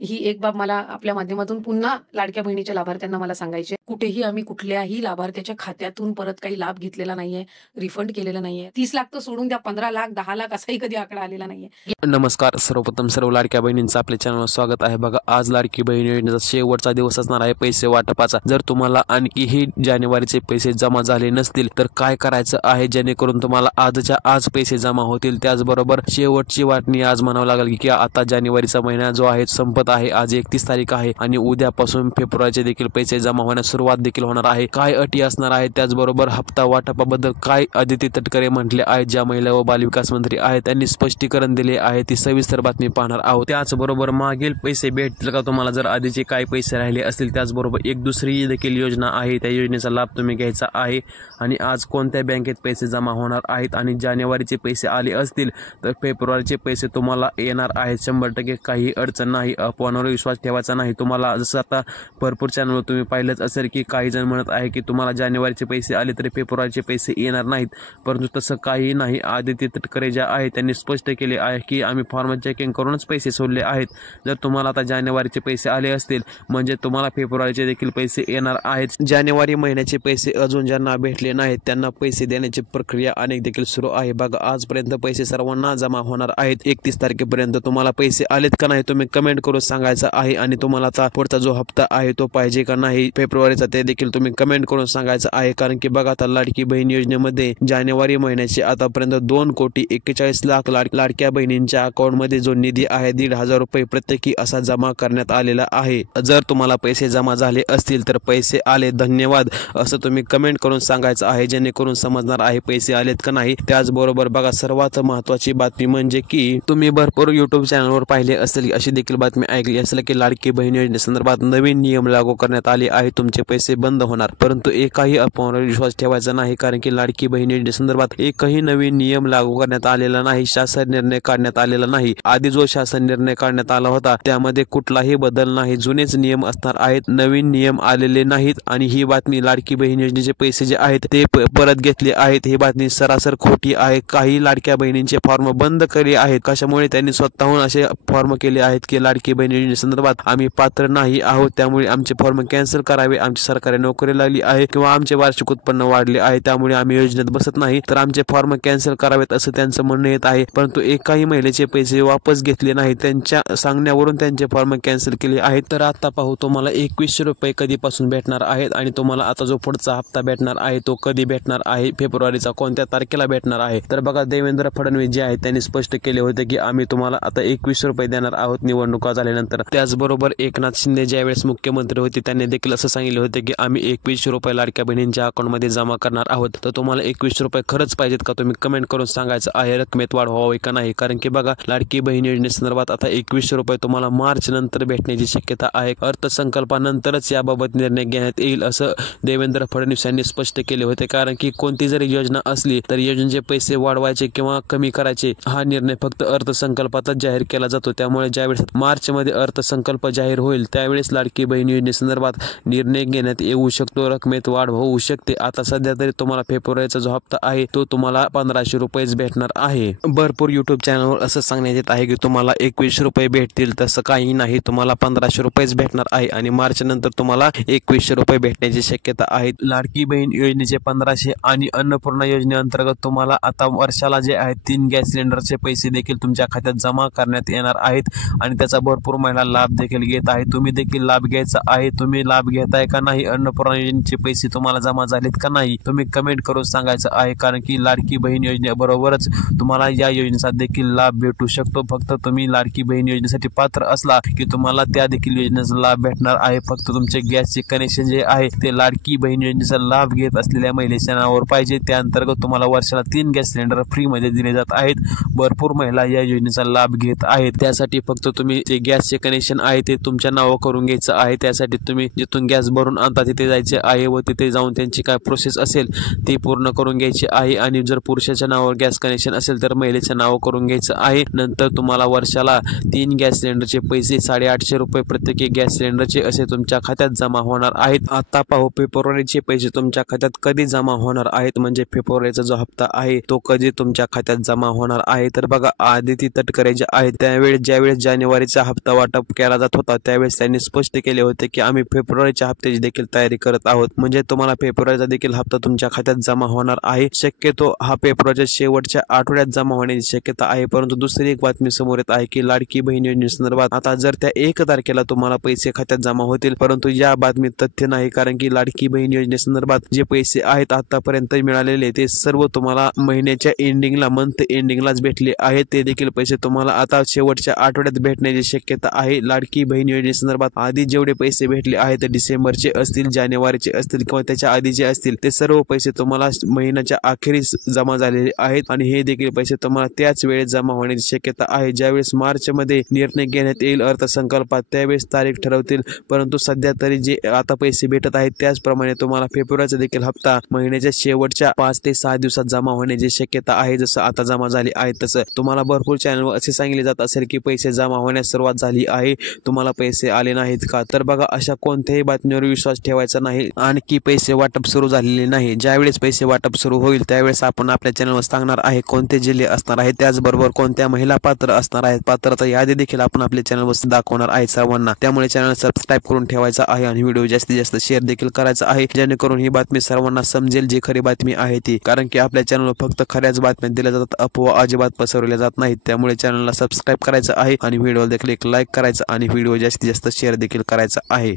ही एक बाब मला आपल्या माध्यमातून पुन्हा लाडक्या बहिणीच्या लाभार्थ्यांना मला सांगायची आहे. कुठेही आम्ही कुठल्याही लाभार्थ्याच्या खात्यातून परत काही लाभ घेतलेला नाहीये, रिफंड केलेला नाहीये. 30 लाख तर सोडून द्या, 15 लाख, 10 लाख असाही कधी आकडा आलेला नाहीये. नमस्कार, सर्वप्रथम सर्व लाडक्या बहिणींचं आपल्या चॅनलवर स्वागत आहे. बघा, आज लाडकी बहीण योजनेचा शेवटचा दिवस असणार आहे पैसे वाटपाचा. जर तुम्हाला आणखीही जानेवारीचे पैसे जमा झाले नसतील तर काय करायचं आहे जेणेकरून तुम्हाला आजच्या आज पैसे जमा होतील. त्याचबरोबर शेवटची वाटणी आज म्हणावं लागेल की आता जानेवारीचा महिना जो आहे संपत आहे. आज 31 तारीख आहे आणि उद्यापासून फेब्रुवारीचे देखील पैसे जमा होण्यास सुरुवात देखील होणार आहे. काय अटी असणार आहे, त्याचबरोबर हप्ता वाटपाबद्दल काय आदिती तटकरे म्हटले आहेत, ज्या महिला व बालविकास मंत्री आहेत त्यांनी स्पष्टीकरण दिले आहे, ती सविस्तर बातमी पाहणार आहोत. त्याचबरोबर मागील पैसे भेटतील का तुम्हाला जर आधीचे काही पैसे राहिले असतील. त्याचबरोबर एक दुसरी देखील योजना आहे, त्या योजनेचा लाभ तुम्ही घ्यायचा आहे आणि आज कोणत्या बँकेत पैसे जमा होणार आहेत आणि जानेवारीचे पैसे आले असतील तर फेब्रुवारीचे पैसे तुम्हाला येणार आहेत 100%. काही अडचण नाही, अफवांवर विश्वास ठेवायचा नाही. तुम्हाला जसं आता भरपूर चॅनलवर तुम्ही पाहिलंच असेल की काही जण म्हणत आहे की तुम्हाला जानेवारीचे पैसे आले तरी फेब्रुवारीचे पैसे येणार नाहीत, परंतु तसं काही नाही. आदिती तटकरे ज्या आहे त्यांनी स्पष्ट केले आहे की आम्ही फॉर्म चेकिंग करूनच पैसे सोडले आहेत. जर तुम्हाला आता जानेवारीचे पैसे आले असतील म्हणजे तुम्हाला फेब्रुवारीचे देखील पैसे येणार आहेत. जानेवारी महिन्याचे पैसे अजून ज्यांना भेटले नाहीत त्यांना पैसे देण्याची प्रक्रिया अनेक देखील सुरू आहे. बघा, आजपर्यंत पैसे सर्वांना जमा होणार आहेत. 31 तारखेपर्यंत तुम्हाला पैसे आलेत का नाही तुम्ही कमेंट करून सांगायचं आहे आणि तुम्हाला आता पुढचा जो हप्ता आहे तो पाहिजे का नाही फेब्रुवारीचा ते देखील तुम्ही कमेंट करून सांगायचं आहे. कारण की बघा, आता लाडकी बहीण योजनेमध्ये जानेवारी महिन्याचे आतापर्यंत 2,41,00,000 लाडक्या बहिणींच्या अकाउंटमध्ये जो निधी आहे 1,500 रुपये प्रत्येकी असा जमा करण्यात आलेला आहे. जर तुम्हाला पैसे जमा झाले असतील तर पैसे आले धन्यवाद असं तुम्ही कमेंट करून सांगायचं आहे, जेणेकरून समजणार आहे पैसे आलेत का नाही. त्याचबरोबर बघा, सर्वात महत्त्वाची बातमी म्हणजे की तुम्ही भरपूर युट्यूब चॅनलवर पाहिले असेल, अशी देखील बातमी ऐकली असेल की लाडकी बहीण योजनेसंदर्भात नवीन नियम लागू करण्यात आले आहे, तुमचे पैसे बंद होणार. परंतु एकही अफवांवर विश्वास ठेवायचा नाही, कारण की लाडकी बहीण योजनेसंदर्भात एकही नवीन नियम लागू करण्यात आलेला नाही, शासन निर्णय काढण्यात आलेला नाही. आधी जो शासन निर्णय काढण्यात आला होता त्यामध्ये कुठलाही बदल नाही, जुनेच नियम असणार आहेत, नवीन नियम आलेले नाहीत. आणि ही बातमी लाडकी बहीण योजनेचे पैसे जे आहेत ते परत घेतले आहेत, ही बातमी सरासर खोटी आहे. काही लाडक्या बहिणींचे फॉर्म बंद केले आहेत. कशामुळे त्यांनी स्वतःहून असे फॉर्म केले आहेत की लाडकी बहीण योजनेसंदर्भात आम्ही पात्र नाही आहोत, त्यामुळे आमचे फॉर्म कॅन्सल करावे, आमची सरकारी नोकरी लागली आहे किंवा आमचे वार्षिक उत्पन्न वाढले आहे त्यामुळे आम्ही योजनेत बसत नाही, तर आमचे फॉर्म कॅन्सल करावेत असं त्यांचं म्हणणं येत आहे. परंतु एकाही महिलेचे पैसे वापस घेतले नाही, त्यांच्या सांगण्यावरून त्यांचे फॉर्म कॅन्सल केले आहेत. तर आता पाहू, तुम्हाला 2100 रुपये कधीपासून भेटणार आहेत आणि तुम्हाला आता जो पुढचा हप्ता भेटणार आहे तो कधी भेटणार आहे, फेब्रुवारीचा कोणत्या तारखेला भेटणार आहे. तर बघा, देवेंद्र फडणवीस जे आहेत त्यांनी स्पष्ट केले होते की आम्ही तुम्हाला आता 2100 रुपये देणार आहोत निवडणुका झाल्यानंतर. त्याचबरोबर एकनाथ शिंदे ज्यावेळेस मुख्यमंत्री होते त्यांनी देखील असं सांगितले होते की आम्ही 2100 रुपये लाडक्या बहिणींच्या अकाउंटमध्ये जमा करणार आहोत. तर तुम्हाला 2100 रुपये खरंच पाहिजेत का तुम्ही कमेंट करून सांगायचं आहे, रकमेत वाढ व्हावी का नाही. कारण की बघा, लाडकी बहीण योजनेसंदर्भात आता 2100 रुपये तुम्हाला मार्च नंतर भेटण्याची शक्यता आहे. अर्थसंकल्पानंतरच याबाबत निर्णय घेण्यात येईल असं देवेंद्र फडणवीस यांनी स्पष्ट केले होते. कारण की कोणती जरी योजना असली तर योजनेचे पैसे वाढवायचे किंवा कमी करायचे हा निर्णय फक्त अर्थसंकल्पातच जाहीर केला जातो. त्यामुळे ज्यावेळेस मार्च मध्ये अर्थसंकल्प जाहीर होईल त्यावेळेस लाडकी बहीण योजनेसंदर्भात निर्णय घेण्यात येऊ शकतो, रकमेत वाढ होऊ शकते. आता सध्या तरी तुम्हाला फेब्रुवारीचा जो हप्ता आहे तो तुम्हाला 1500 रुपयेच भेटणार आहे. भरपूर युट्यूब चॅनलवर असं सांगण्यात येत आहे की तुम्हाला 2100 रुपये भेटतील, तसं काही नाही, तुम्हाला 1500 रुपयेच भेटणार आहे आणि मार्च नंतर तुम्हाला 2100 रुपये भेटण्याची शक्यता आहे. लाडकी बहीण योजनेचे 1500 आणि अन्नपूर्णा योजनेअंतर्गत तुम्हाला आता वर्षाला जे आहेत 3 गॅस सिलेंडरचे पैसे देखील तुमच्या खात्यात जमा करण्यात येणार आहेत आणि त्याचा भरपूर महिला लाभ देखील घेत आहे. तुम्ही देखील लाभ घ्यायचा आहे. तुम्ही लाभ घेताय का नाही, अन्नपूर्णा योजनेचे पैसे तुम्हाला जमा झालेत का नाही तुम्ही कमेंट करून सांगायचं आहे. कारण की लाडकी बहीण योजनेबरोबरच तुम्हाला या योजनेचा देखील लाभ भेटू शकतो. फक्त तुम्ही लाडकी बहीण योजनेसाठी पात्र असला की तुम्हाला त्या देखील योजनेचा लाभ भेटणार आहे. फक्त तुमचे गॅसचे कनेक्शन जे आहे ते लाडकी बहीण योजनेचा लाभ घेत असलेल्या महिलेच्या नावावर पाहिजे. त्या अंतर्गत तुम्हाला वर्षाला 3 गॅस सिलेंडर फ्री मध्ये दिले जात आहेत. भरपूर महिला या योजनेचा लाभ घेत आहेत. त्यासाठी फक्त तुम्ही जे गॅसचे कनेक्शन आहे ते तुमच्या नावावर करून घ्यायचं आहे. त्यासाठी तुम्ही जिथून गॅस भरून आणता तिथे जायचे आहे व तिथे जाऊन त्यांची काय प्रोसेस असेल ती पूर्ण करून घ्यायची आहे. आणि जर पुरुषाच्या नावावर गॅस कनेक्शन असेल तर महिलेच्या नावावर करून घ्यायचं आहे. नंतर तुम्हाला वर्षाला 3 गॅस सिलेंडरचे पैसे 850 रुपये प्रत्येकी गॅस सिलेंडरचे असे तुमच्या खात्यात जमा होणार आहेत. आता पाहू, फेब्रुवारीचे पैसे तुमच्या खात्यात कधी जमा होणार आहेत, म्हणजे फेब्रुवारीचा जो हप्ता आहे तो कधी तुमच्या खात्यात जमा होणार आहे. तर बघा, आदिती तटकरे जे आहेत त्यावेळेस ज्यावेळेस जानेवारीचा हप्ता हप्ता वाटप केला जात होता त्यावेळेस त्यांनी स्पष्ट केले होते की आम्ही फेब्रुवारीच्या हप्त्याची देखील तयारी करत आहोत, म्हणजे तुम्हाला फेब्रुवारीचा देखील हप्ता तुमच्या खात्यात जमा होणार आहे। शक्यतो हा फेब्रुवारीच्या शेवटच्या आठवड्यात जमा होण्याची शक्यता आहे। परंतु दुसरी एक बातमी समोर येत आहे की लाडकी बहीण योजनेसंदर्भात आता जर त्या 1 तारखेला तुम्हाला पैसे खात्यात जमा होतील, परंतु या बातमीत तथ्य नाही, कारण की लाडकी बहीण योजनेसंदर्भात जे पैसे आहेत आतापर्यंत मिळालेले ते सर्व तुम्हाला महिन्याच्या एंडिंगला मंथ एंडिंगलाच भेटले आहेत। ते देखील पैसे तुम्हाला आता शेवटच्या आठवड्यात भेटण्याची शक्यता आहे। लाडकी बहीण योजनेसंदर्भात आधी जेवढे पैसे भेटले आहेत डिसेंबरचे असतील, जानेवारीचे असतील किंवा त्याच्या आधीचे असतील, ते सर्व पैसे तुम्हाला महिन्याच्या अखेरीस जमा झालेले आहेत आणि हे देखील पैसे तुम्हाला त्याच वेळेत जमा होण्याची शक्यता आहे। ज्यावेळेस मार्च मध्ये निर्णय घेण्यात येईल अर्थसंकल्पात त्यावेळेस तारीख ठरवतील, परंतु सध्या तरी जे आता पैसे भेटत आहेत त्याचप्रमाणे तुम्हाला फेब्रुवारीचा देखील हप्ता महिन्याच्या शेवटच्या 5 ते 6 दिवसात जमा होण्याची शक्यता आहे। जसं आता जमा झाली आहे तसं तुम्हाला भरपूर चॅनलवर असे सांगितले जात असेल की पैसे जमा होण्यास सुरुवात झाली आहे, तुम्हाला पैसे आले नाहीत का? तर बघा, अशा कोणत्याही बातमीवर विश्वास ठेवायचा नाही। आणखी पैसे वाटप सुरू झालेले नाही। ज्यावेळेस पैसे वाटप सुरू होईल त्यावेळेस आपण आपल्या चॅनलवर सांगणार आहे कोणते जिल्हे असणार आहेत, त्याचबरोबर कोणत्या महिला पात्र असणार आहेत, पात्रता यादी देखील आपण आपल्या चॅनलवर दाखवणार आहे सर्वांना। त्यामुळे चॅनल सबस्क्राईब करून ठेवायचा आहे आणि व्हिडिओ जास्तीत जास्त शेअर देखील करायचा आहे, जेणेकरून ही बातमी सर्वांना समजेल जी खरी बातमी आहे ती। कारण की आपल्या चॅनलवर फक्त खऱ्याच बातम्या दिल्या जातात, अफवा अजिबात पसरवल्या जात नाहीत। त्यामुळे चॅनलला सबस्क्राईब करायचं आहे आणि व्हिडिओ देखील एक लाईक करायचा आणि व्हिडिओ जास्तीत जास्त शेअर देखील करायचा आहे।